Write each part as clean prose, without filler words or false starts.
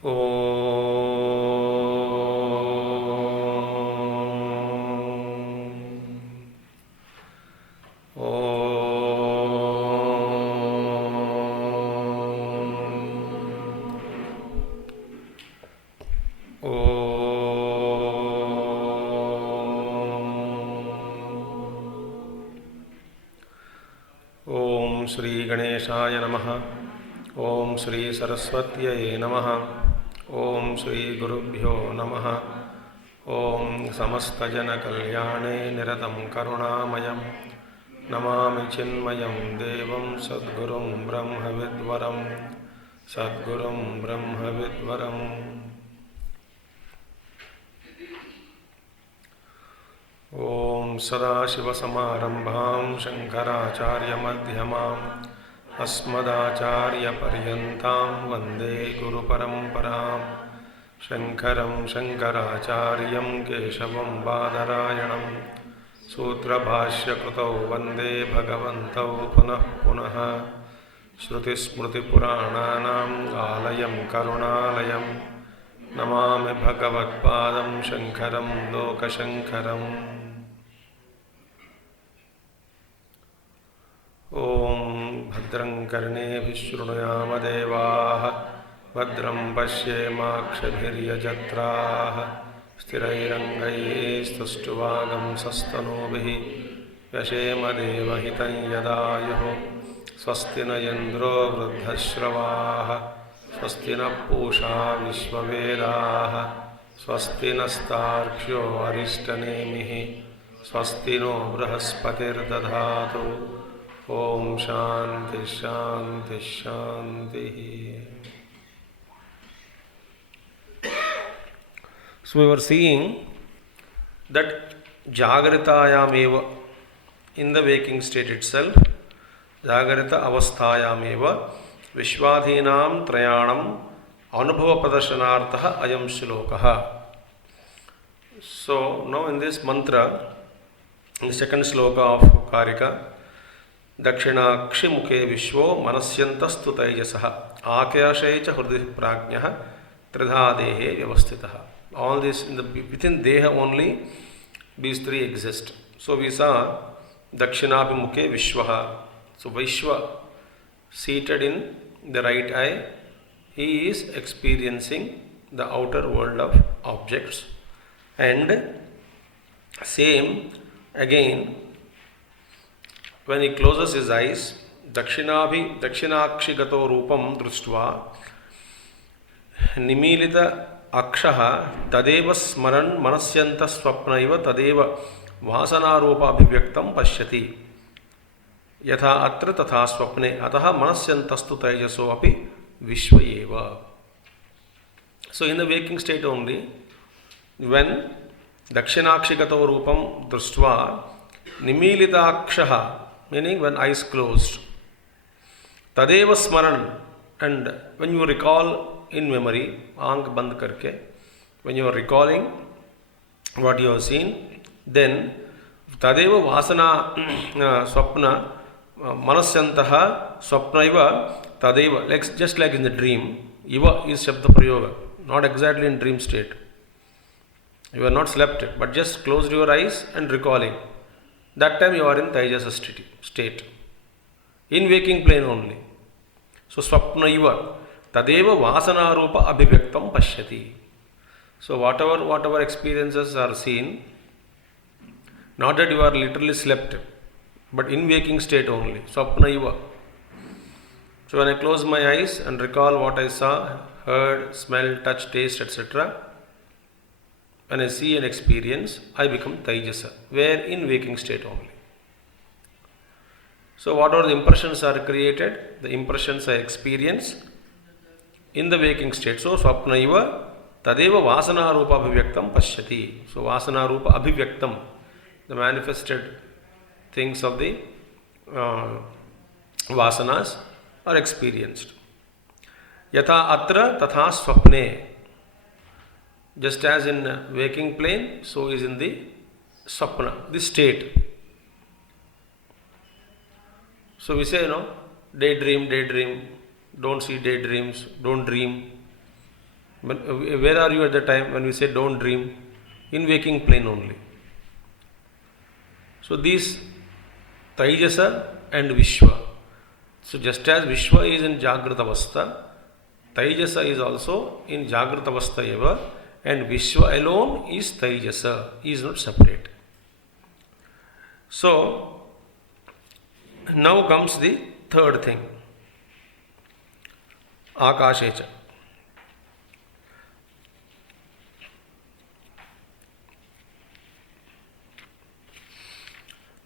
ओम श्री गणेशाय नमः। ओम श्री सरस्वत्यै नमः। ओम श्री गुरुभ्यो नमः। ओम समस्तजनकल्याणे निरतं करुणामयं नमामि चिन्मयं देवं सद्गुरुं ब्रह्मविद्वरं सद्गुरुं ब्रह्मविद्वरम्। ओम सदाशिवसमारम्भां शङ्कराचार्यमध्यमाम् अस्मदाचार्यपर्यन्तां वन्दे गुरुपरम्पराम्। शङ्करं शङ्कराचार्यं केशवं बादरायणं सूत्रभाष्यकृतौ वन्दे भगवन्तौ पुनः पुनः। श्रुतिस्मृतिपुराणानाम् आलयं करुणालयं नमामि भगवत्पादं शङ्करं लोकशङ्करम्। ओम भद्रं कर्णेभिः शृणुयाम देवाः भद्रं पश्येमाक्षभिर्यजत्राः स्थिरैरङ्गैस्तुष्टुवागंसस्तनूभिः व्यशेम देवहितं यदायुः। स्वस्ति न इन्द्रो वृद्धश्रवाः स्वस्ति नः पूषा विश्ववेदाः स्वस्ति नस्तार्क्ष्यो अरिष्टनेमिः स्वस्ति नो बृहस्पतिर्दधातु। ओम शांति शांति शांति। So we were seeing that Jagritayameva, in the waking state itself, Jagrita avasthayameva Vishwadhinam Trayanam Anubhava Pradashanartha Ayam Śloka. So now in this mantra, in the second sloka of Kārikā, दक्षिणाक्षि मुखे विश्वो मनस्यन्तस्तु तैजसः आकाशे च हृदि प्राज्ञः त्रिधा देहे व्यवस्थितः. All this within deha only, these three exist. So we saw Dakshinabhimukhe Vishwaha. So Vishwa seated in the right eye, he is experiencing the outer world of objects. And same again, when he closes his eyes, Dakshinakshi gato rupam društva nimilita akshaha tadeva smaran manasyanta swapnaiva tadeva vasana rupa abhivyaktam pashyati yatha atra tatha swapne ataha manasyantastu tejaso api vishvayeva. So in the waking state only, when Dakshinakshi gato rupam društva nimilita akshaha, meaning when eyes closed, tadeva smaran, and when you recall in memory, aankh band karke, when you are recalling what you have seen, then tadeva vasana swapna manasyantaha swapnaiva tadeva, just like in the dream. Iva is shabda prayoga, not exactly in dream state. You are not slept, but just closed your eyes and recalling. That time you are in Taijasa state. In waking plane only. So swapnaiva tadeva vasana rupa abhivyaktam pashyati. So whatever experiences are seen, not that you are literally slept, but in waking state only. Swapnaiva. So when I close my eyes and recall what I saw, heard, smelled, touched, taste, etc., when I see and experience, I become Taijasa, where in waking state only. So whatever the impressions are created, the impressions I experience in the waking state. So swapnaiva tadeva vasana rupa abhivyaktam pashyati. So vasana rupa abhivyaktam, the manifested things of the vasanas are experienced. Yatha atra tatha swapne. Just as in waking plane, so is in the swapna, this state. So we say, daydream, don't see daydreams, don't dream. Where are you at the time when we say don't dream? In waking plane only. So these Taijasa and Vishwa. So just as Vishwa is in Jagrata Avastha, Taijasa is also in Jagrata Avastha eva, and Vishwa alone is Taijasa, is not separate. So now comes the third thing. Akashecha.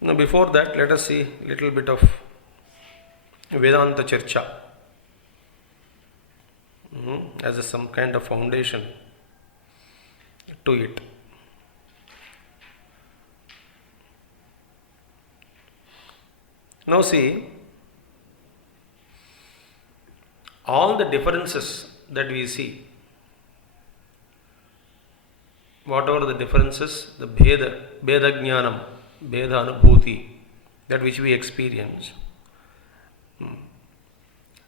Now before that, let us see a little bit of Vedanta Charcha as some kind of foundation to it. Now see, all the differences that we see, whatever the differences, the Bheda Jnanam, Bheda Anubhuti, that which we experience,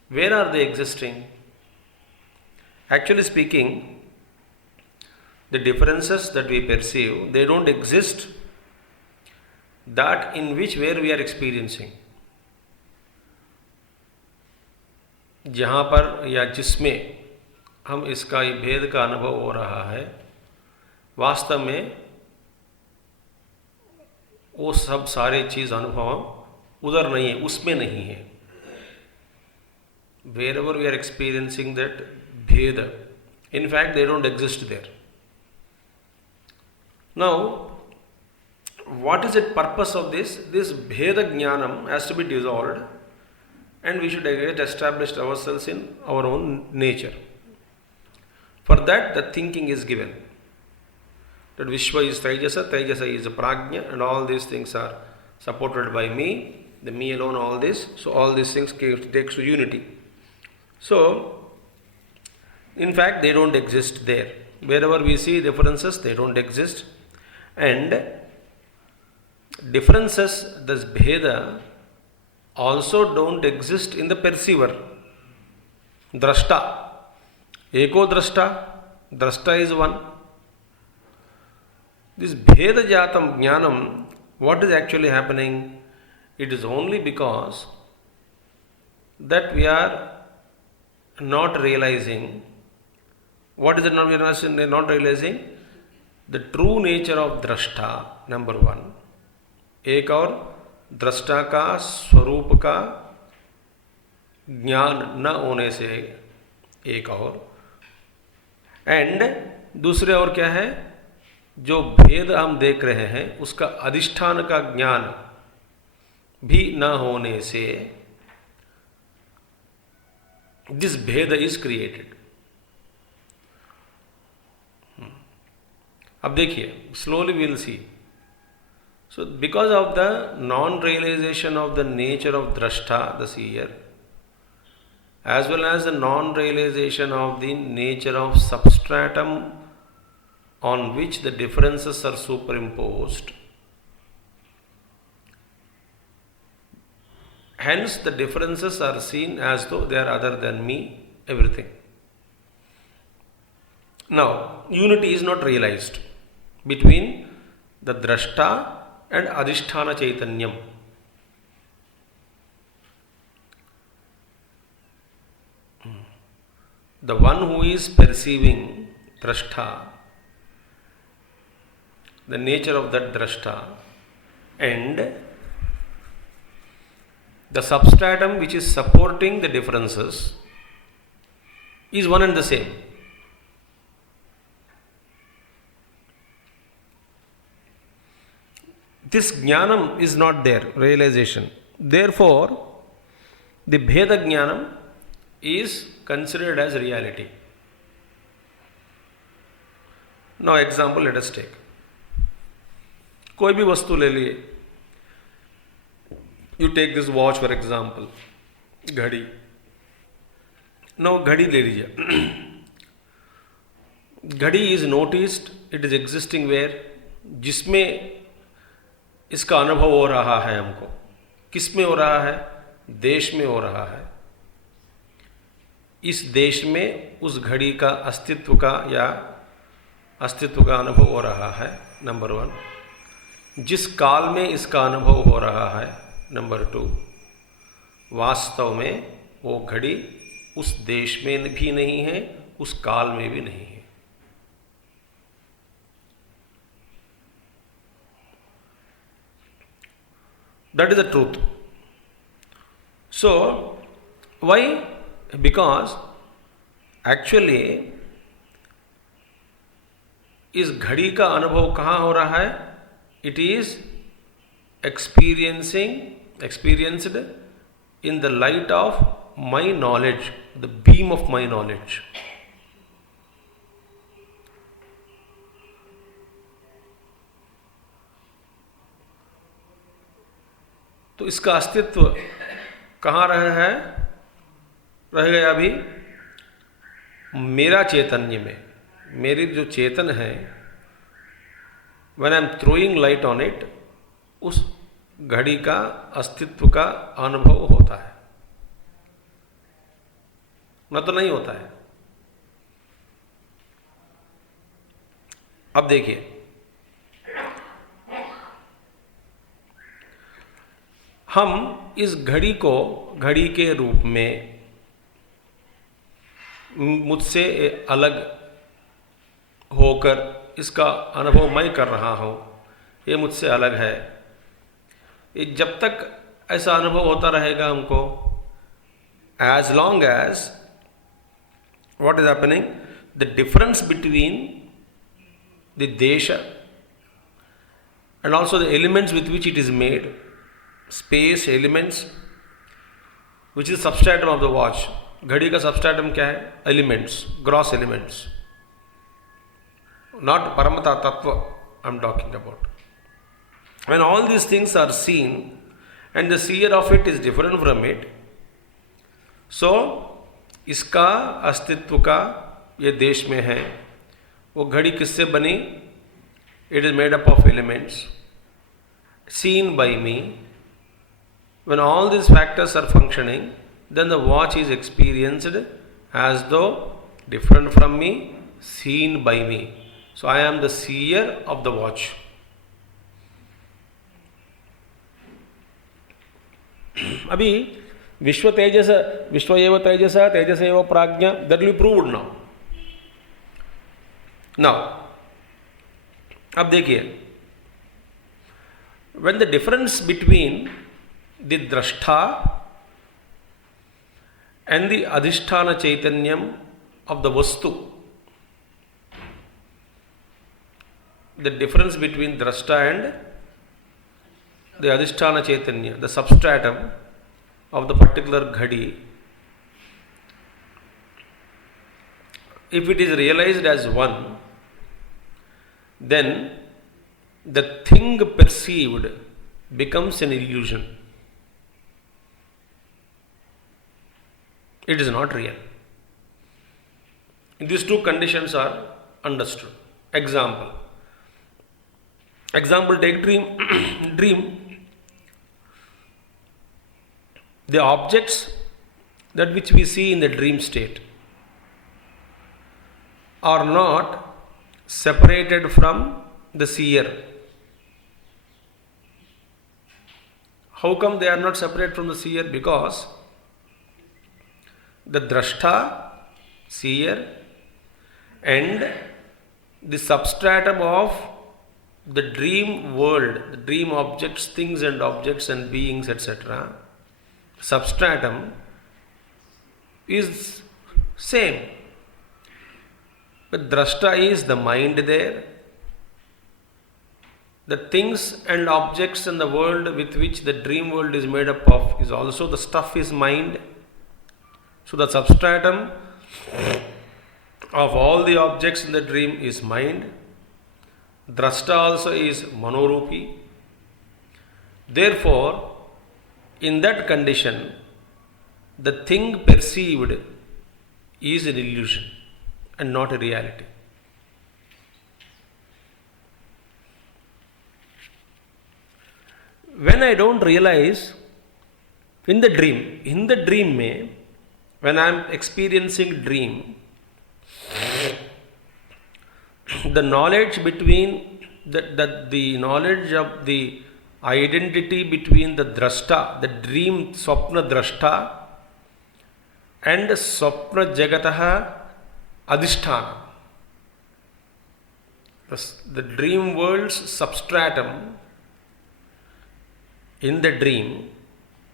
where are they existing? Actually speaking, the differences that we perceive, they don't exist that in which where we are experiencing. जहाँ पर या जिसमें हम इसका ये भेद का अनुभव हो रहा है, वास्तव में वो सब सारे चीज़ अनुभव उधर नहीं है, उसमें नहीं है. Wherever we are experiencing that bheda, in fact they don't exist there. Now, what is the purpose of this? This bheda jnanam has to be dissolved, and we should get established ourselves in our own nature. For that, the thinking is given. That Vishwa is Taijasa, Taijasa is Prajna, and all these things are supported by me, the me alone, all this. So all these things takes to unity. So, in fact, they don't exist there. Wherever we see differences, they don't exist. And differences, this bheda, also don't exist in the perceiver. Drashta. Eko drashta. Drashta is one. This bheda jatam jnanam, what is actually happening? It is only because that we are not realizing. What is it not realizing? The true nature of drashta, number one. एक और दृष्टा का स्वरूप का ज्ञान न होने से एक और, एंड दूसरे और क्या है, जो भेद हम देख रहे हैं उसका अधिष्ठान का ज्ञान भी न होने से दिस भेद इज क्रिएटेड. अब देखिए, slowly will see. So because of the non-realization of the nature of drashta, the seer, as well as the non-realization of the nature of substratum on which the differences are superimposed, hence the differences are seen as though they are other than me, everything. Now, unity is not realized between the drashta and adhisthana chaitanyam. The one who is perceiving drashta, the nature of that drashta, and the substratum which is supporting the differences is one and the same. This jnanam is not there, realization. Therefore, the bheda jnanam is considered as reality. Now, example let us take. कोई भी वस्तु ले लिए. You take this watch for example, घड़ी. Now, घड़ी ले लीजिए. घड़ी is noticed, it is existing where? जिसमें इसका अनुभव हो रहा है हमको. किस में हो रहा है? देश में हो रहा है. इस देश में उस घड़ी का अस्तित्व का या अस्तित्व का अनुभव हो रहा है, नंबर 1। जिस काल में इसका अनुभव हो रहा है, नंबर 2, वास्तव में वो घड़ी उस देश में भी नहीं है, उस काल में भी नहीं है। That is the truth. So, why? Because actually इस घड़ी का अनुभव कहाँ हो रहा है? It is experienced in the light of my knowledge, the beam of my knowledge. तो इसका अस्तित्व कहाँ रह गया अभी? मेरा चैतन्य में, मेरी जो चेतन है, when I am throwing light on it, उस घड़ी का अस्तित्व का अनुभव होता है, न तो नहीं होता है। अब देखिए, हम इस घड़ी को घड़ी के रूप में मुझसे अलग होकर इसका अनुभव मैं कर रहा हूँ, ये मुझसे अलग है। ये जब तक ऐसा अनुभव होता रहेगा हमको, as long as what is happening, the difference between the desha and also the elements with which it is made, space elements, which is substratum of the watch. घड़ी का substratum क्या है? Elements, gross elements, not paramata tattva I am talking about. When all these things are seen and the seer of it is different from it, so इसका अस्तित्व का ये देश में है। वो घड़ी किससे बनी? It is made up of elements seen by me. When all these factors are functioning, then the watch is experienced as though different from me, seen by me. So I am the seer of the watch. अभी विश्व तेजस, विश्व एव तेजस, तेजस एव प्राज्ञा, that will be proved now. Now, अब देखिए, when the difference between the drashta and the adhisthana chaitanyam of the vastu, the difference between drashta and the adhisthana chaitanya, the substratum of the particular ghadi, if it is realized as one, then the thing perceived becomes an illusion. It is not real. These two conditions are understood. Example, take dream. The objects that which we see in the dream state are not separated from the seer. How come they are not separate from the seer? Because the drashta, seer, and the substratum of the dream world, the dream objects, things and objects and beings, etc., substratum is same. But drashta is the mind there. The things and objects and the world with which the dream world is made up of is also, the stuff is mind. So the substratum of all the objects in the dream is mind. Drashta also is manorupi. Therefore, in that condition, the thing perceived is an illusion and not a reality. When I don't realize in the dream में when I am experiencing dream, the knowledge between the knowledge of the identity between the drashta, the dream swapna drashta, and swapna jagataha adhisthana, the dream world's substratum. In the dream,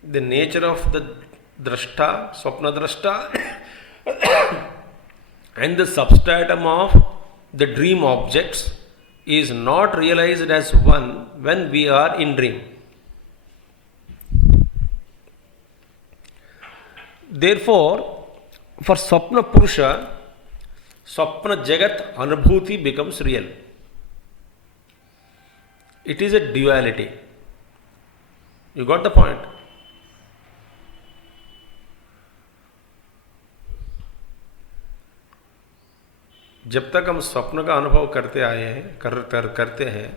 the nature of the drashta, swapna drashta, and the substratum of the dream objects is not realized as one when we are in dream. Therefore, for Swapna Purusha, Swapna Jagat Anubhuti becomes real. It is a duality. You got the point? जब तक हम स्वप्न का अनुभव करते आए हैं करते हैं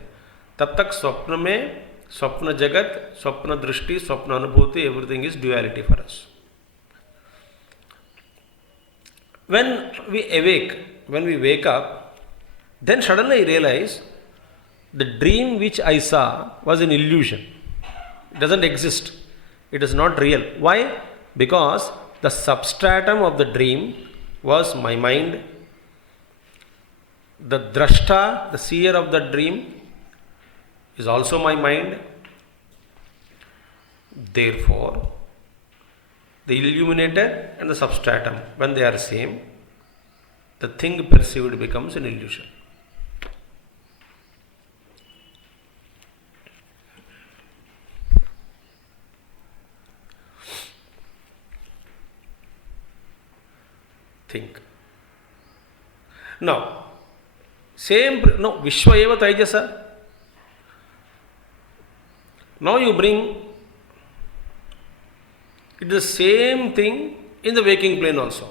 तब तक स्वप्न में स्वप्न जगत, स्वप्न दृष्टि, स्वप्न अनुभूति, everything is duality for us. When we awake, when we wake up, then suddenly I realize the dream which I saw was an illusion. It doesn't exist. It is not real. Why? Because the substratum of the dream was my mind. The drashta, the seer of the dream, is also my mind. Therefore, the illuminator and the substratum, when they are same, the thing perceived becomes an illusion. Think. Now, Vishwa eva Taijasa. Now you bring it is the same thing in the waking plane also.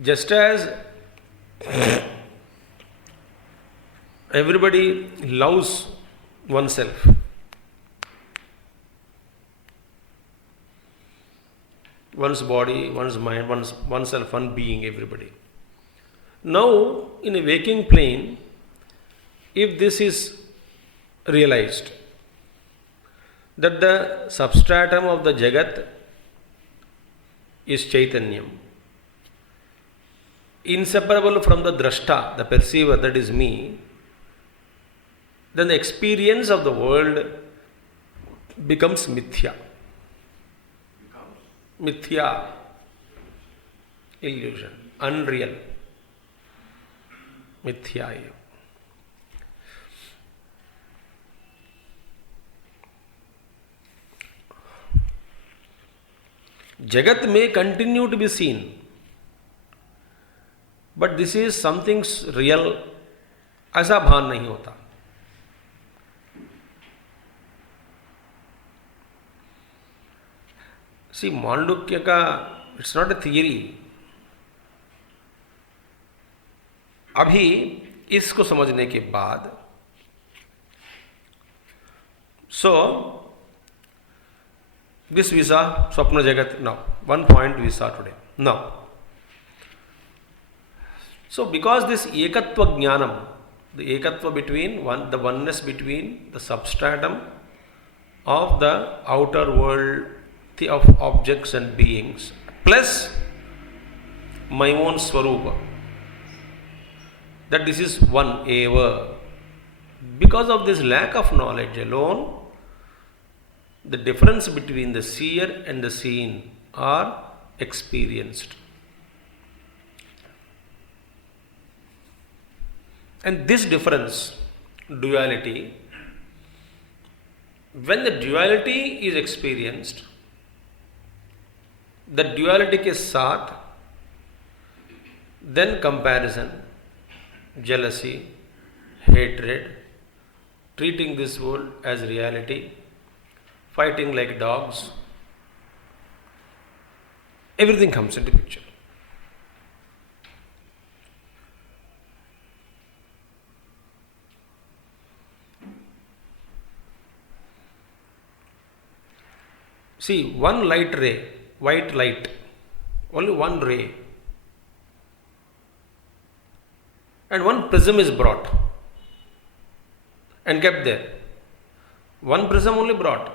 Just as everybody loves oneself, one's body, one's mind, oneself, one being, everybody. Now, in a waking plane, if this is realized, that the substratum of the Jagat is Chaitanyam, inseparable from the Drashta, the perceiver, that is me, then the experience of the world becomes Mithya. Mithya, illusion, unreal. Mithya. Jagat may continue to be seen, but this is something real. ऐसा भान नहीं होता. See, Māṇḍukya का, it's not a theory. अभी इसको समझने के बाद, so this we saw Swapna Jagat. Now, one point we saw today. Now, so because this Ekatva Jnanam, the Ekatva between the oneness between the substratum of the outer world of objects and beings plus my own Swarupa, that this is one eva. Because of this lack of knowledge alone, the difference between the seer and the seen are experienced. And this difference, duality, when the duality is experienced, the duality के साथ then comparison, jealousy, hatred, treating this world as reality, fighting like dogs, everything comes into picture. See, one light ray, white light, only one ray, and one prism is brought and kept there. One prism only brought.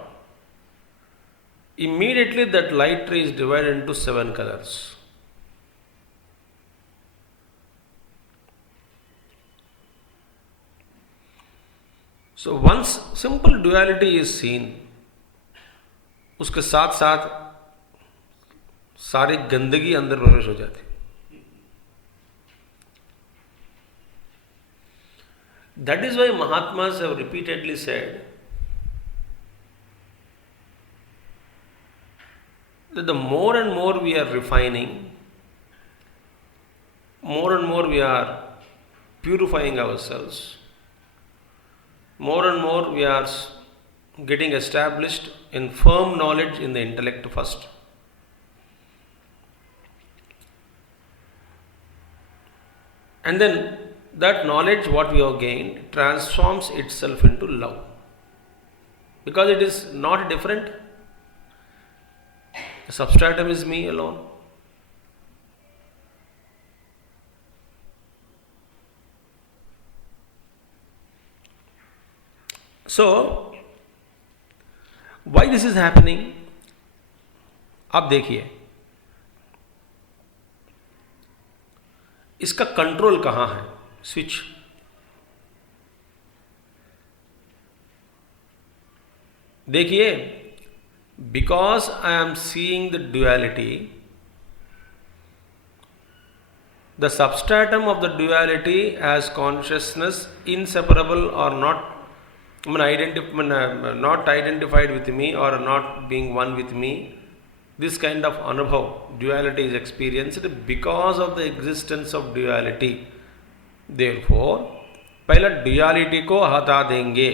Immediately that light ray is divided into 7 colors. So once simple duality is seen, उसके साथ साथ सारी गंदगी अंदर प्रवेश हो जाती. That is why Mahatmas have repeatedly said that the more and more we are refining, more and more we are purifying ourselves, more and more we are getting established in firm knowledge in the intellect first. And then that knowledge, what we have gained, transforms itself into love. Because it is not different. The substratum is me alone. So, why this is happening? आप देखिए, इसका control कहाँ है? Switch. देखिए, because I am seeing the duality, the substratum of the duality as consciousness inseparable or not, not identified with me or not being one with me, this kind of anubhav, duality is experienced because of the existence of duality. Therefore, पहले duality को हटा देंगे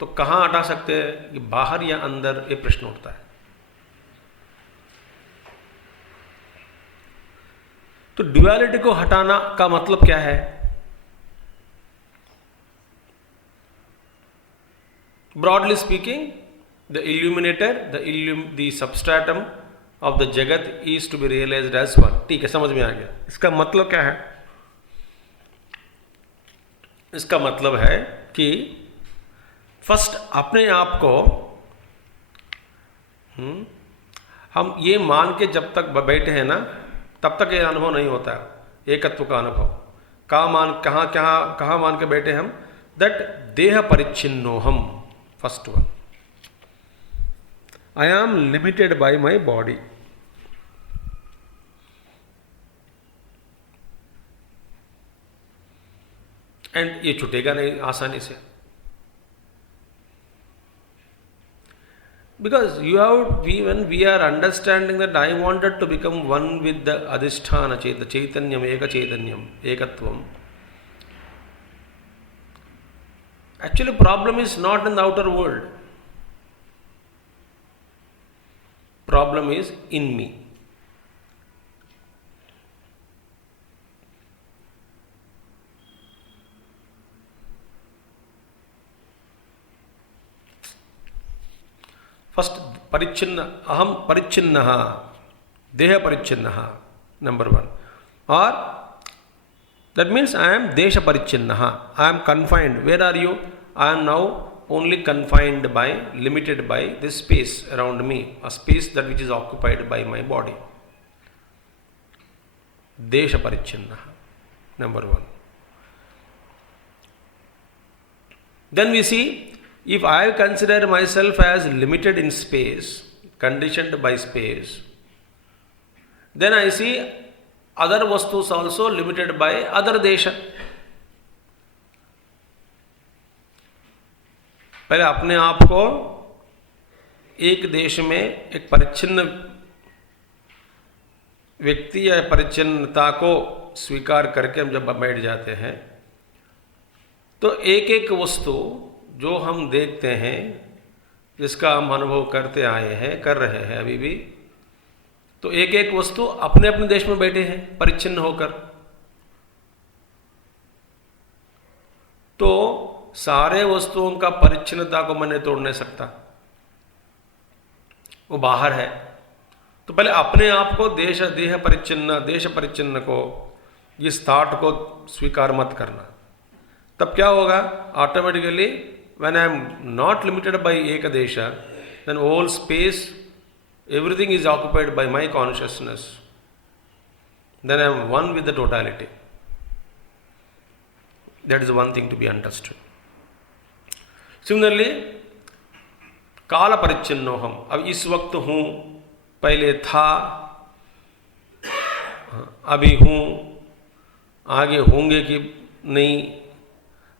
तो कहाँ हटा सकते हैं? कि बाहर या अंदर, ये प्रश्न उठता है. तो duality को हटाना का मतलब क्या है? Broadly speaking, the illuminator, the substratum of the Jagat is to be realized as one. ठीक है, समझ में आ गया. इसका मतलब क्या है? इसका मतलब है कि फर्स्ट अपने आप को हम ये मान के जब तक बैठे हैं ना, तब तक ये अनुभव नहीं होता है, एकत्व का अनुभव. कहाँ मान के बैठे हम? दैट देह परिच्छिन्नो हम. First one, I am limited by my body. And ये छूटेगा नहीं आसानी से. Because when we are understanding that I wanted to become one with the Adhisthana, the Chaitanyam, Eka Chaitanyam, Ekatvam. Actually, problem is not in the outer world. Problem is in me. First, aham parichinnaha, deha parichinnaha, number one. Or, that means I am desha parichinnaha. I am confined. Where are you? I am now only confined by, limited by this space around me, a space that which is occupied by my body. Desha parichinnaha, number one. Then we see, if I consider myself as limited in space, conditioned by space, then I see other vastus also limited by other desha. पहले अपने आप को एक देश में एक परिच्छिन्न व्यक्ति या परिच्छिन्नता को स्वीकार करके हम जब बैठ जाते हैं तो एक एक वस्तु जो हम देखते हैं, जिसका हम अनुभव करते आए हैं, कर रहे हैं अभी भी, तो एक एक वस्तु अपने अपने देश में बैठे हैं परिच्छिन्न होकर. तो सारे वस्तुओं का परिच्छिन्नता को मैं नहीं तोड़ नहीं सकता. वो बाहर है। तो पहले अपने आप को देह परिच्छिन्न को, इस थॉट को स्वीकार मत करना। तब क्या होगा? Automatically when I am not limited by एक देश, then whole space everything is occupied by my consciousness, then I am one with the totality. That is one thing to be understood. Similarly, काल परिच्छिन्नो हम, अब इस वक्त हूँ, पहले था, अभी हूँ, आगे होंगे कि नहीं,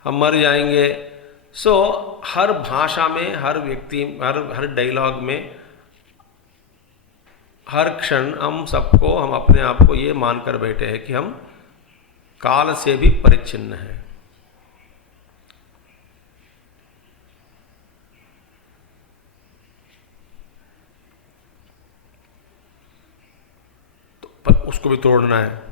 हम मर जाएंगे। सो हर भाषा में, हर व्यक्ति, हर डायलॉग में, हर क्षण हम अपने आप को ये मानकर बैठे हैं कि हम काल से भी परिच्छिन्न हैं। तो पर उसको भी तोड़ना है।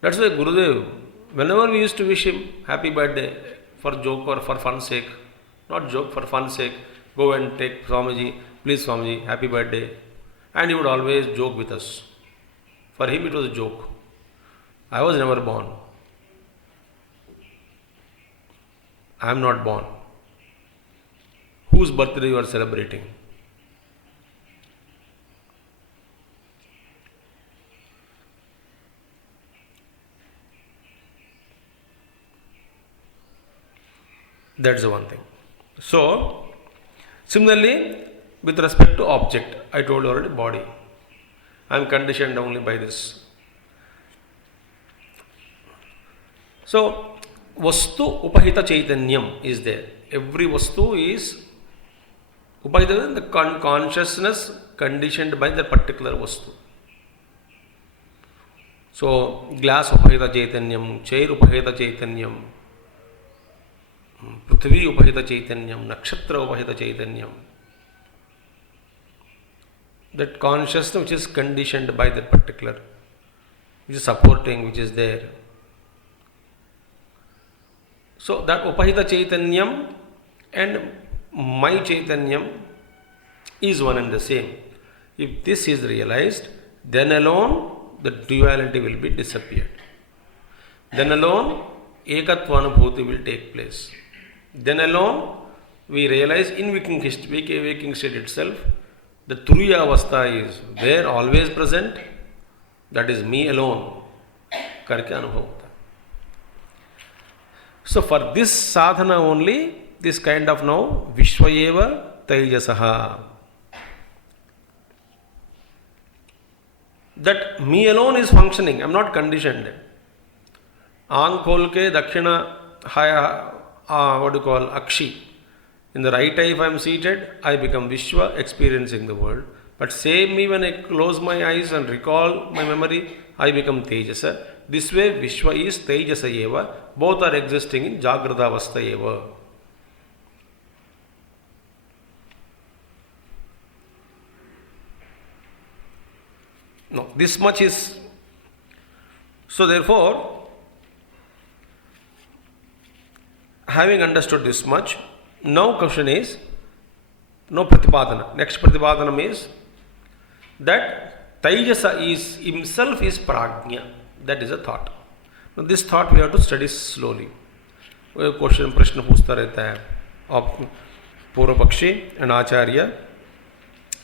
That's why Gurudev, whenever we used to wish him happy birthday for joke or for fun sake, not joke, for fun sake, go and take Swamiji, please Swamiji, happy birthday. And he would always joke with us. For him it was a joke. I was never born. I am not born. Whose birthday you are celebrating? That's the one thing. So, similarly, with respect to object, I told you already, body. I am conditioned only by this. So, Vastu Upahita Chaitanyam is there. Every Vastu is Upahita, the consciousness conditioned by the particular Vastu. So, glass Upahita Chaitanyam, chair Upahita Chaitanyam, Prithvi Upahita Chaitanyam, Nakshatra Upahita Chaitanyam. That consciousness which is conditioned by that particular, which is supporting, which is there. So that Upahita Chaitanyam and my Chaitanyam is one and the same. If this is realized, then alone the duality will be disappeared. Then alone Ekatvanubhuti will take place. Then alone we realize in waking state itself, the Turiya Avastha is there, always present. That is me alone. Karke anubhav. So for this sadhana only, this kind of now Vishwayeva Taijasaha. That me alone is functioning. I am not conditioned. Aankh khol ke dakshina what do you call Akshi. In the right eye, if I am seated, I become Vishwa, experiencing the world. But same me when I close my eyes and recall my memory, I become Tejasa. This way, Vishwa is Tejasa Eva. Both are existing in Jagrata Avastha Eva. No, this much is. So therefore, having understood this much, now question is, no Pratipadana. Next Pratipadana is that Taijasa is himself is Prajna. That is a thought. Now this thought we have to study slowly. Question, Prashna पूछता रहता है. Of Purva Pakshi and Acharya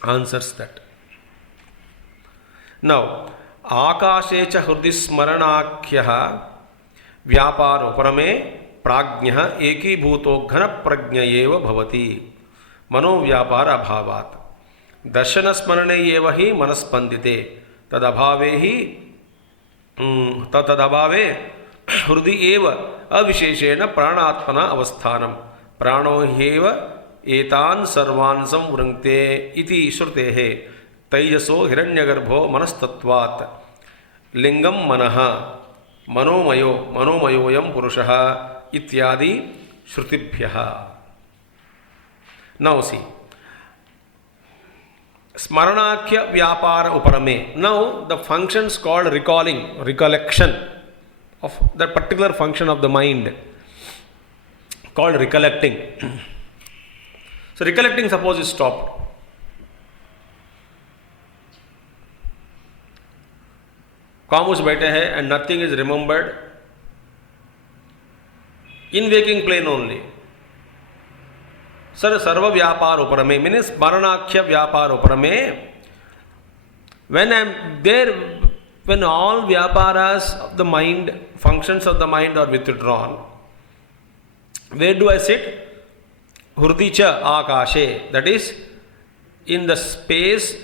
answers that. Now, Akashe cha hrudi smaranakhyah vyaparo parame प्राज्ञः एकीभूतो घन प्रज्ञ एव भवति मनोव्यापार अभावात् दर्शन स्मरणे एव हि मनस्पन्दिते तदभावे हि तदभावे हृदि एव अविशेषेण प्राणात्मना अवस्थानं प्राणो ह्येव एतान् सर्वान् संवृङ्क्ते इति श्रुतेः तैजसो हिरण्यगर्भो मनस्तत्वात् लिंगं मनः मनोमयोऽयं पुरुषः इत्यादि श्रुतिभ्यः. Now see, Smaranakya Vyapara Uparame. Now the functions called recollection of that particular function of the mind. called recollecting. So recollecting, suppose, is stopped. खामोश बैठे हैं and nothing is remembered. In waking plane only. Sir, sarva vyapar uparame means smaranakhya vyapar uparame. When I am there, when all vyaparas of the mind, functions of the mind are withdrawn, where do I sit? Hurdicha akashe, that is in the space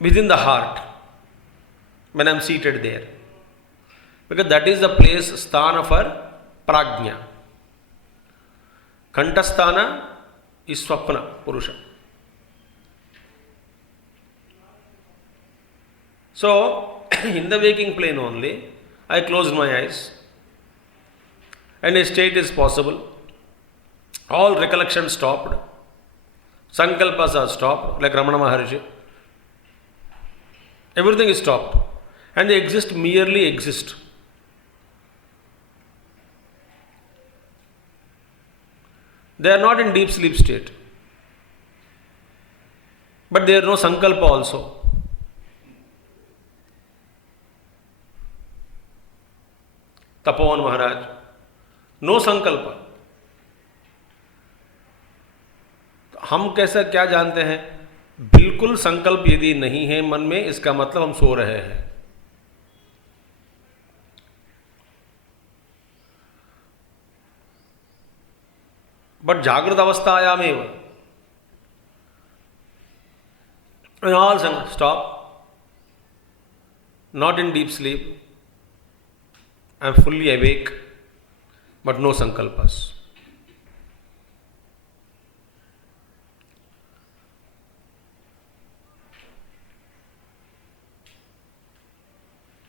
within the heart, when I am seated there. Because that is the place, sthana for prajna. Kantasthana is swapna, purusha. So, in the waking plane only, I closed my eyes and a state is possible. All recollection stopped. Sankalpas are stopped, like Ramana Maharshi. Everything is stopped. And they exist, merely exist. They are not in deep sleep state. But there is no sankalpa also. Tapovan Maharaj, no sankalpa. हम कैसा क्या जानते हैं? बिल्कुल संकल्प यदि नहीं है मन में, इसका मतलब हम सो रहे हैं. बट जागृत अवस्थायामेव when all stop, not in deep sleep, I am fully awake, but no sankalpas.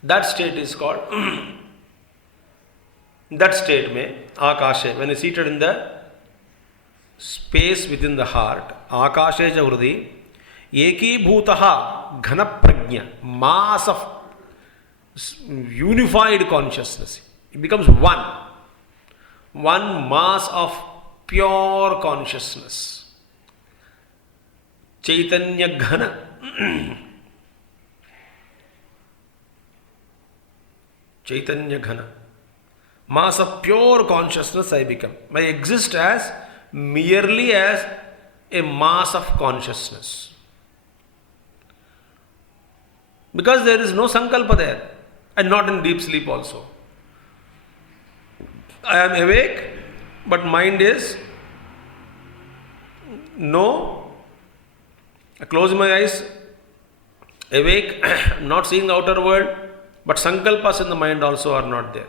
That state is called, that state में आकाशे, when is seated in the space within the heart, आकाशे च हृदि एकीभूतः घन प्रज्ञा, mass of unified consciousness. It becomes one mass of pure consciousness. Chaitanya ghana. Chaitanya ghana. Mass of pure consciousness I become. I exist as merely as a mass of consciousness. Because there is no sankalpa there, and not in deep sleep also. I am awake, but mind is no. I close my eyes, awake, not seeing the outer world, but sankalpas in the mind also are not there.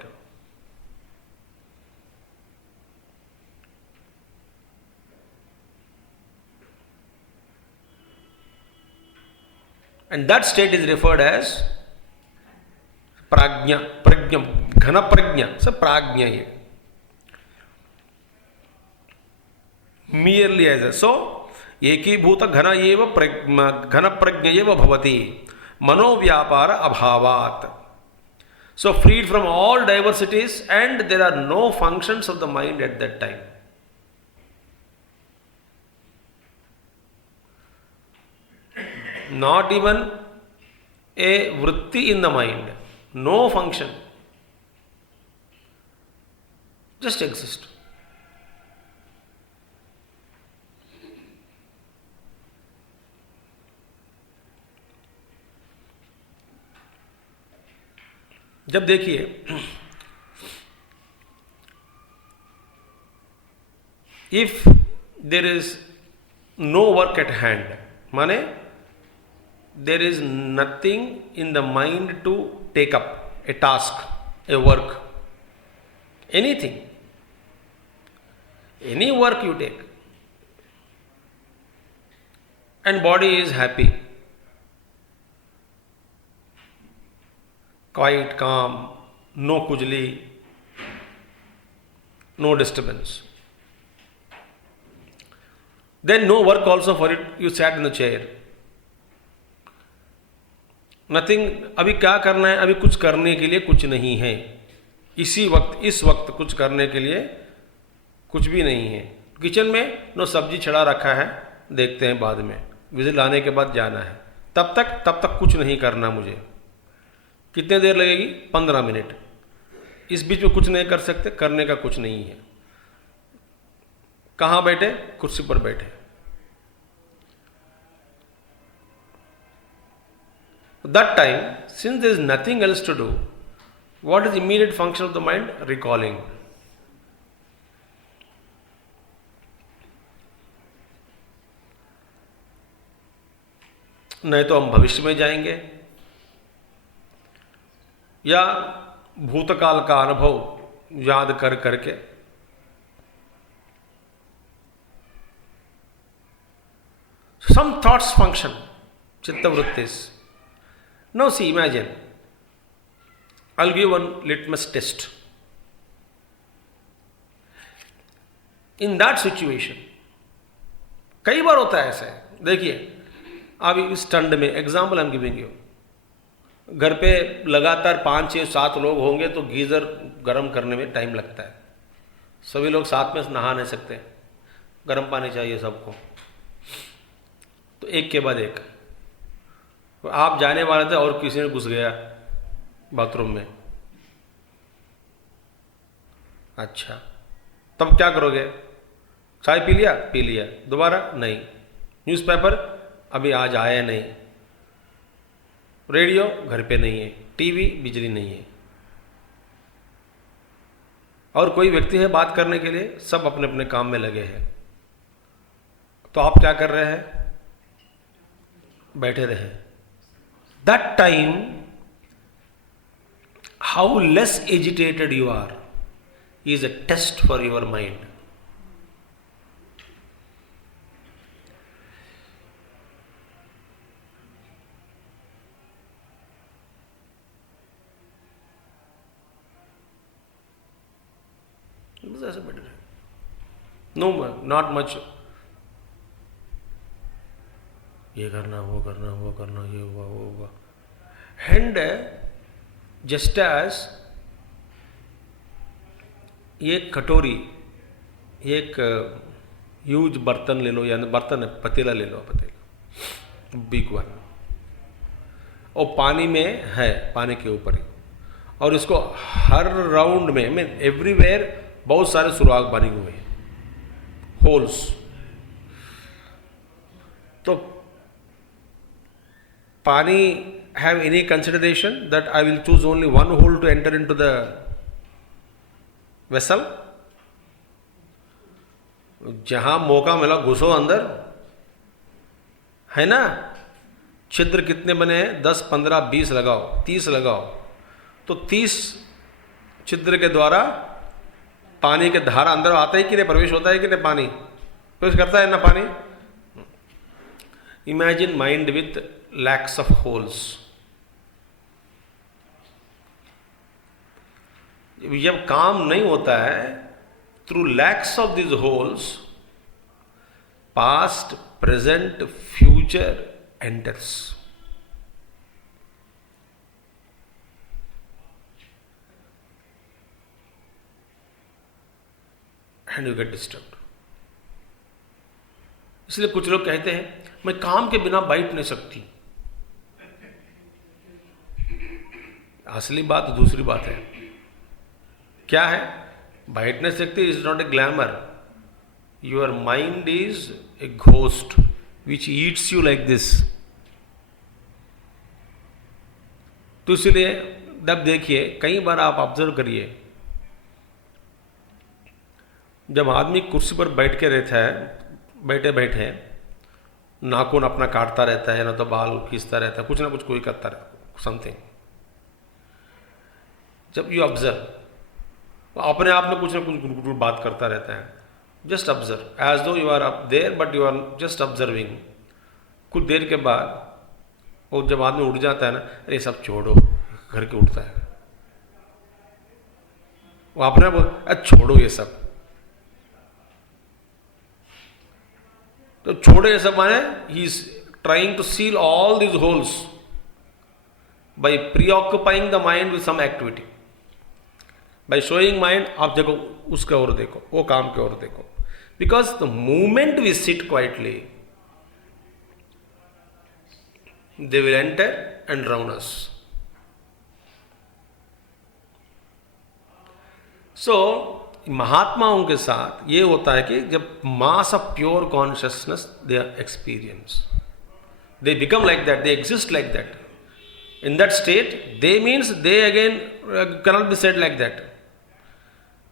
And that state is referred as prajna, prajnam, ghana prajna, so prajna. Merely as a, so, ekibhuta ghana eva ghana prajna eva bhavati, mano vyapara abhavat. So, freed from all diversities, and there are no functions of the mind at that time. Not even a vritti in the mind, no function, just exist. जब देखिए, if there is no work at hand, माने there is nothing in the mind to take up, a task, a work, anything, any work you take, and body is happy, quiet, calm, no kujli, no disturbance. Then no work also for it, you sat in the chair. Nothing, अभी क्या करना है? अभी कुछ करने के लिए कुछ नहीं है. इसी वक्त, इस वक्त कुछ करने के लिए कुछ भी नहीं है। किचन में नो सब्जी छड़ा रखा है, देखते हैं बाद में, विजिल आने के बाद जाना है। तब तक कुछ नहीं करना मुझे। कितने देर लगेगी? 15 मिनट। इस बीच में कुछ नहीं कर सकते, करने का कुछ नहीं है। कहाँ बैठे? कुर्सी पर बैठे। That time, since there is nothing else to do, what is the immediate function of the mind? Recalling. नहीं तो हम भविष्य में जाएंगे या भूतकाल का अनुभव याद कर करके some thoughts function, chitta vrittis. Now see, imagine, I'll give one litmus test. In that situation, कई बार होता है ऐसे। देखिए, अभी इस ठंड में example I am giving you, घर पे लगातार 5, 6, 7 लोग होंगे तो गीज़र गर्म करने में टाइम लगता है। सभी लोग साथ में नहा नहीं सकते, गर्म पानी चाहिए सबको। तो एक के बाद एक, आप जाने वाले थे और किसी ने घुस गया बाथरूम में। अच्छा, तब क्या करोगे? चाय पी लिया? पी लिया। दोबारा? नहीं। न्यूज़पेपर अभी आज आया नहीं। रेडियो घर पे नहीं है। टीवी, बिजली नहीं है। और कोई व्यक्ति है बात करने के लिए? सब अपने अपने काम में लगे हैं। तो आप क्या कर रहे हैं? बैठे रहे। That time, how less agitated you are is a test for your mind. ऐसे बैठे रहे। No, not much. ये करना, वो करना, वो करना, ये हुआ, वो हुआ। एंड जस्ट एज ये कटोरी, एक ह्यूज बर्तन ले लो, यानी बर्तन है, पतीला ले लो, पतीला बिग वन, और पानी में है, पानी के ऊपर ही, और इसको हर राउंड में, मीन एवरीवेयर बहुत सारे सुराग बने हुए हैं, होल्स। तो पानी have any consideration that I will choose only one hole to enter into the vessel? जहां मौका मिला घुसो अंदर, है ना? छिद्र कितने बने हैं? 10, 15, 20 लगाओ, 30 लगाओ, तो 30 छिद्र के द्वारा पानी के धारा अंदर आता है कि नहीं? प्रवेश होता है कि नहीं? पानी प्रवेश करता है ना पानी? Imagine mind with lakhs of holes. जब काम नहीं होता है, through lakhs of these holes, past, present, future enters. And you get disturbed. इसलिए कुछ लोग कहते हैं मैं काम के बिना बैठ नहीं सकती। असली बात दूसरी बात है। क्या है? बैठ नहीं सकती is not a glamour. Your mind is a ghost which Yeats you like this. तो इसलिए जब देखिए, कई बार आप ऑब्जर्व करिए, जब आदमी कुर्सी पर बैठ के रहता है, बैठे बैठे नाखून अपना काटता रहता है, ना तो बाल खींचता रहता है, कुछ ना कुछ कोई करता रहता है, समथिंग। जब यू ऑब्जर्व, अपने आप में कुछ ना कुछ बात करता रहता है। Just observe as though you are up there but you are just observing. कुछ देर के बाद वो जब आदमी उठ जाता है ना, अरे सब छोड़ो, घर के उठता है, वो अपने बोल अरे छोड़ो ये सब। तो छोड़ो ये सब माने ही is trying to seal all these holes by preoccupying the mind with some activity. By showing mind, आप देखो उसके ओर देखो, वो काम के ओर देखो. Because the moment we sit quietly, they will enter and drown us. So, महात्माओं के साथ ये होता है कि जब mass of pure consciousness they experience, they become like that, they exist like that. In that state, they means they again cannot be said like that.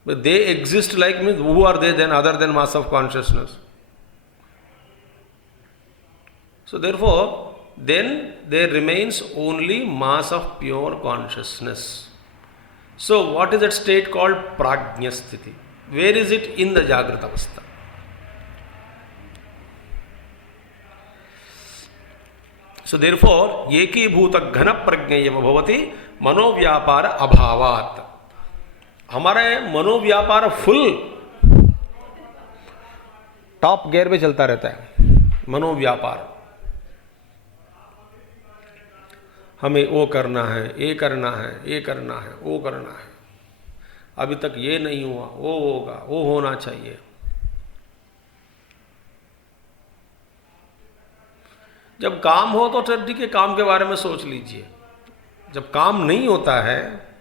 But they exist like, means who are they then other than mass of consciousness? So therefore, then there remains only mass of pure consciousness. So what is that state called prajna sthiti? Where is it in the jagrata avastha? So therefore, ekibhuta ghana prajnayeva bhavati manovyapara abhavat. हमारे मनोव्यापार full top gear पे चलता रहता है. मनोव्यापार, हमें वो करना है, ये करना है, ये करना है, वो करना है, अभी तक ये नहीं हुआ, वो होगा, वो होना चाहिए. जब काम हो तो ठीक है, काम के बारे में सोच लीजिए. जब काम नहीं होता है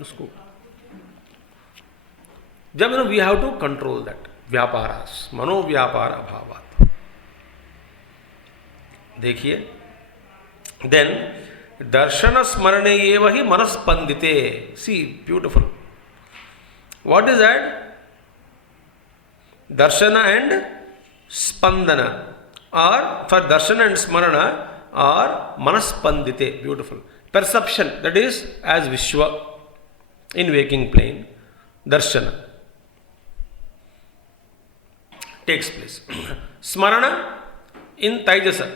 उसको, जब we have to control that व्यापारास, मनोव्यापार अभावात. देखिए, देन दर्शन स्मरणे एव ही मनस्पंदिते. See beautiful. What is that? दर्शन एंड स्पंदन, और फॉर दर्शन एंड स्मरण और मनस्पंदिते. Beautiful. Perception, that is as Vishwa in waking plane, darshana takes place. Smarana in Taijasa.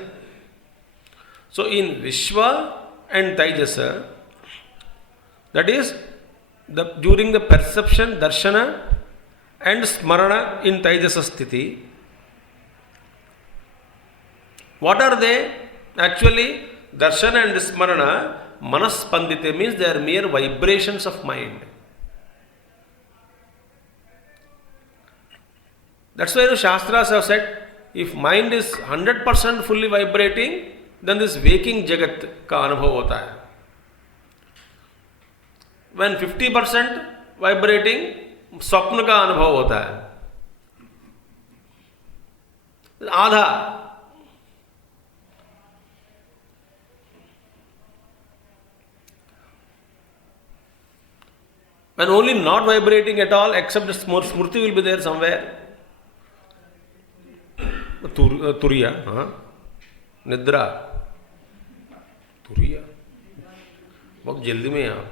So in Vishwa and Taijasa, that is during the perception, darshana and smarana in Taijasa sthiti, what are they? Actually, darshana and smarana, manaspandite means they are mere vibrations of mind. That's why the Shastras have said, if mind is 100% fully vibrating, then this waking jagat ka anubhav hota hai. When 50% vibrating, स्वप्न का अनुभव होता है. आधा. When only not vibrating at all, except the smriti will be there somewhere. तुरिया, हाँ, निद्रा, तुरिया, बहुत जल्दी में आप.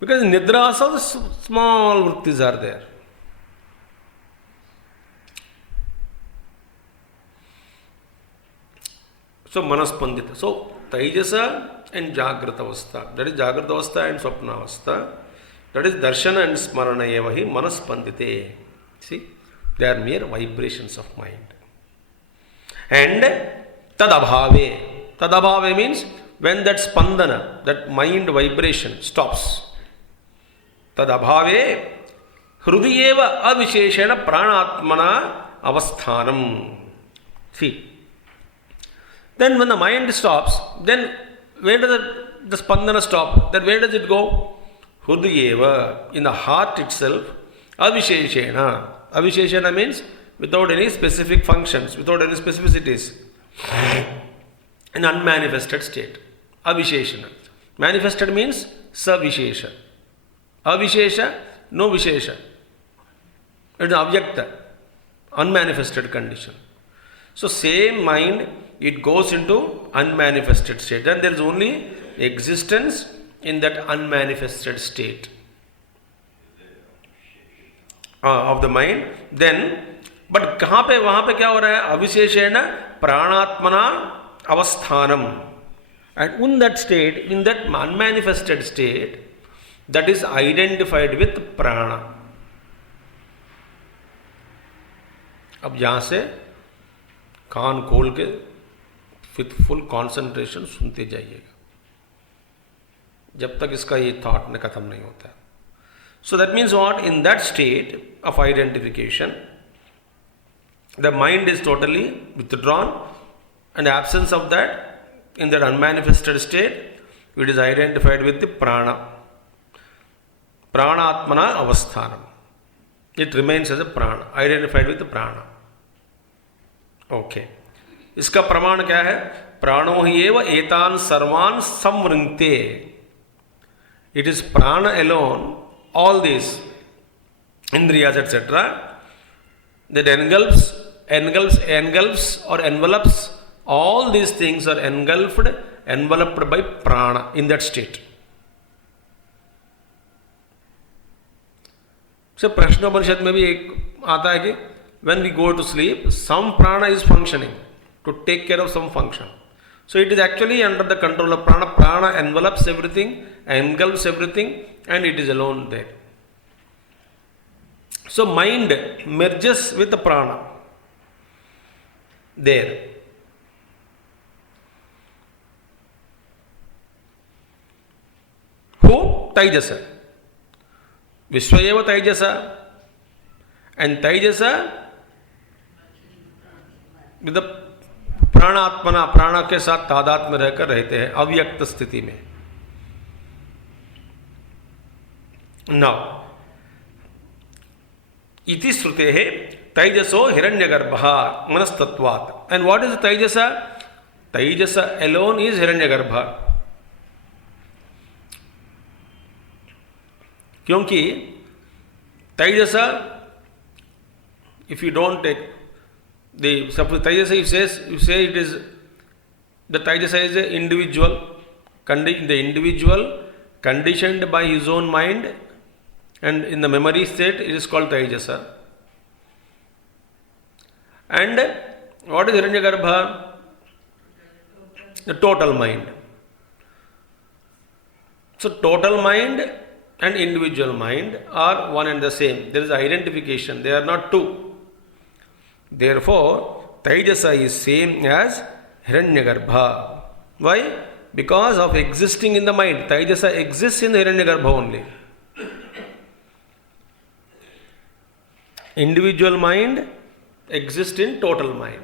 Because in nidra also the small vrittis are there. So manaspandita. So Taijasa and Jagrata Avastha, that is Jagrata Avastha and Swapna Avastha, that is Darshana and Smarana evahi manaspandite. See, they are mere vibrations of mind. And tadabhave means when that spandana, that mind vibration stops. Tadabhave hrudiyeva avisheshena pranatmana avasthanam. See, then when the mind stops, then where does the spandana stop? Then where does it go? Hrudiyeva, in the heart itself, avisheshena. Avisheshena means without any specific functions, without any specificities. In unmanifested state. Avisheshana. Manifested means savishesha. Avishesha, no vishesha. It is avyakta, unmanifested condition. So same mind, it goes into unmanifested state. Then there is only existence in that unmanifested state of the mind. Then, but कहाँ पे वहाँ पे क्या हो रहा है? अविशेषेण प्राणात्मना avasthanam. And in that state, in that unmanifested state, that is identified with prana. अब यहाँ से कान खोल के विथ फुल कॉन्सेंट्रेशन सुनते जाइएगा जब तक इसका ये थॉट न खत्म नहीं होता. So that means what? In that state of identification, the mind is totally withdrawn, and the absence of that, in that unmanifested state, it is identified with the prana. Pranatmana avasthanam. It remains as a prana, identified with the prana. Okay. इसका प्रमाण क्या है? प्राणो ही एव एतान सर्वान संवृंक्ते. It is prana alone, all these indriyas, etc., that engulfs or envelops, all these things are enveloped by prana in that state. So Prashnopanishad में भी एक आता है कि when we go to sleep, some prana is functioning to take care of some function. So it is actually under the control of prana. Prana envelops everything, engulfs everything, and it is alone there. So mind merges with the prana there. Who? Taijasa. Vishwayeva Taijasa. And Taijasa with the प्राणात्मना, प्राणा के साथ तादात्म्य में रहकर रहते हैं अव्यक्त स्थिति में. Now, इति श्रुते है तैजसो हिरण्यगर्भः मनस्तत्वात्. And what is Taijasa? Taijasa alone is हिरण्यगर्भ. क्योंकि Taijasa, if you don't take the suppose Taijasa, you say it is the Taijasa is an individual, the individual conditioned by his own mind, and in the memory state it is called Taijasa. And what is Hiranyagarbha? The total mind. So total mind and individual mind are one and the same. There is identification. They are not two. Therefore, Taijasa is same as Hiranyagarbha. Why? Because of existing in the mind. Taijasa exists in Hiranyagarbha only. Individual mind exists in total mind.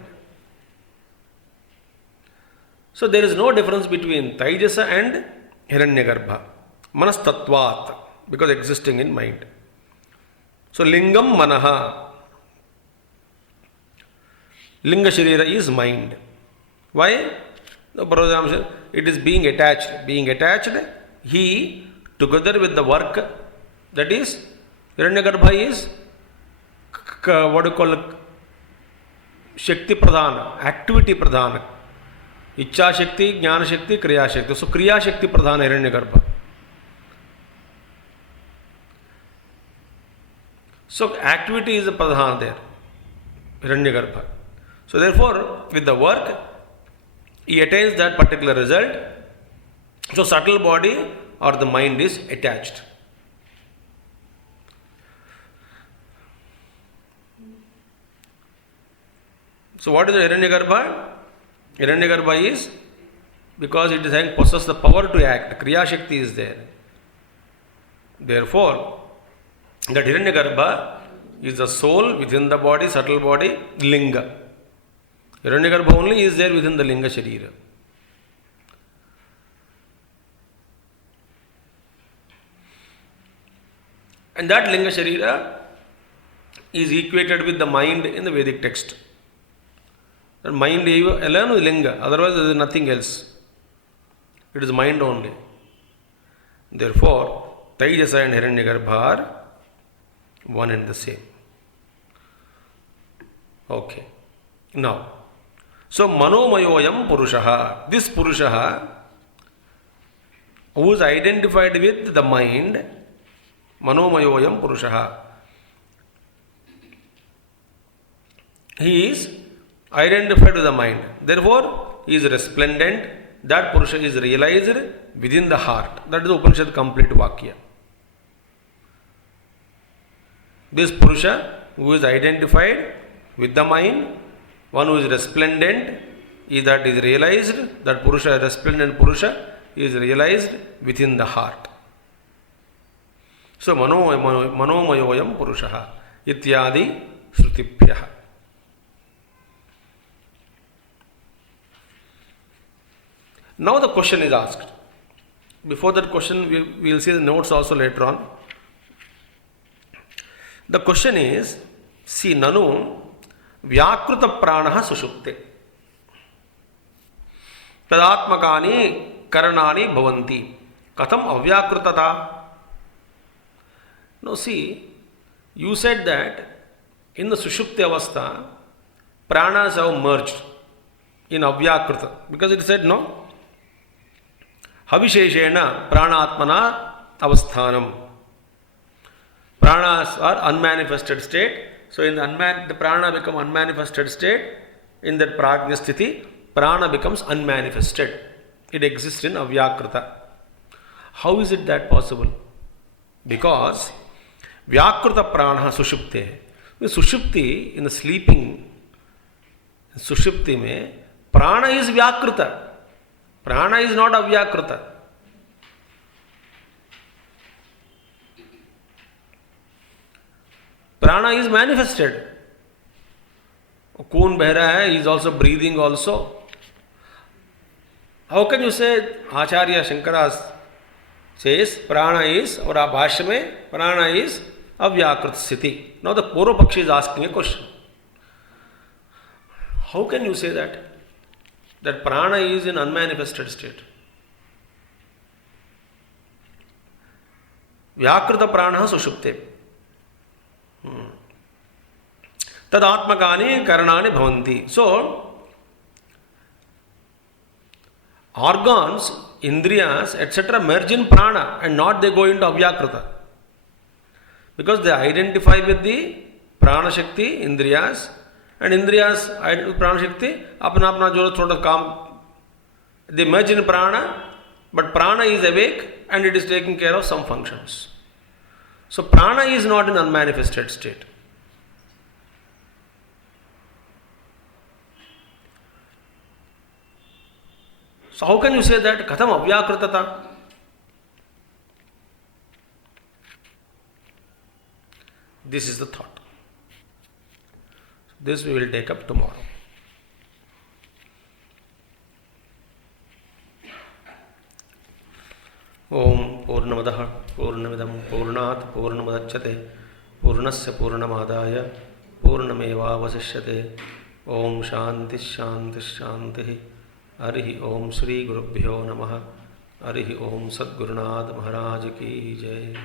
So there is no difference between Taijasa and Hiranyagarbha. Manastatvat, because existing in mind. So Lingam Manaha. Linga Sharira is mind. Why? It is being attached. Being attached, he, together with the work, that is, Hiranyagarbha is, what do you call it? Shakti Pradhana, activity Pradhana. Ichcha Shakti, Jnana Shakti, Kriya Shakti. So Kriya Shakti Pradhana Hiranyagarbha. So activity is the Pradhana there, Hiranyagarbha. So therefore, with the work, he attains that particular result. So subtle body or the mind is attached. So what is the Hiranyagarbha? Hiranyagarbha is, because it is having possesses the power to act, Kriya Shakti is there. Therefore, that Hiranyagarbha is the soul within the body, subtle body, Linga. Hiranyagarbha only is there within the Linga Sharira. And that Linga Sharira is equated with the mind in the Vedic text. The mind alone is Linga, otherwise there is nothing else. It is mind only. Therefore, Taijasa and Hiranyagarbha are one and the same. Okay. Now, so Manomayoyam Purushaha, this Purushaha, who is identified with the mind, Manomayoyam Purushaha, he is identified with the mind. Therefore, he is resplendent. That Purusha is realized within the heart. That is the Upanishad complete Vakya. This Purusha, who is identified with the mind, one who is resplendent, that is realized, that Purusha, resplendent Purusha, is realized within the heart. So, manomayoyam Purushaha ityadi shrutibhyaha. Now the question is asked. Before that question, we will see the notes also later on. The question is, see, nanu vyakruta pranaha sushupte tadatmakani karanani bhavanti katham avyakrutata. Now see, you said that in the sushupti avastha, pranas have merged in avyakruta, because it said no. Havisheshena pranatmana avasthanam. Pranas are unmanifested state. So in the prana become unmanifested state. In that prajna sthiti, prana becomes unmanifested. It exists in avyakrita. How is it that possible? Because vyakruta prana sushupte. In sushupti, in the sleeping, sushupti mein, prana is vyakruta. Prana is not avyakrita. Prana is manifested. Khoon beh raha hai, he is also breathing also. How can you say, Acharya Shankara says, prana is, or Bhāṣya mein, prana is avyakrita sthiti. Now the Purva Pakshi is asking a question. How can you say that? That prana is in unmanifested state. Vyakrita prana sushupte. Tadatmakani karanani bhavanti. So, organs, indriyas, etc. merge in prana and not they go into avyakrita. Because they identify with the prana shakti, indriyas, and indriyas with prana shakti, apna jo thoda kaam, they merge in prana, but prana is awake and it is taking care of some functions. So prana is not in unmanifested state. So how can you say that? Katham avyakritata? This is the thought. This we will take up tomorrow. Om Purnamadaha Purnamidam Purnat Purnamadachyate Purnasya Purnamadaya Purnameva Vasishyate. Om Shanti Shanti Shanti. Arihi Om Shri Gurubhyo Namaha. Arihi Om Sadgurunāth Maharaj Ki Jai.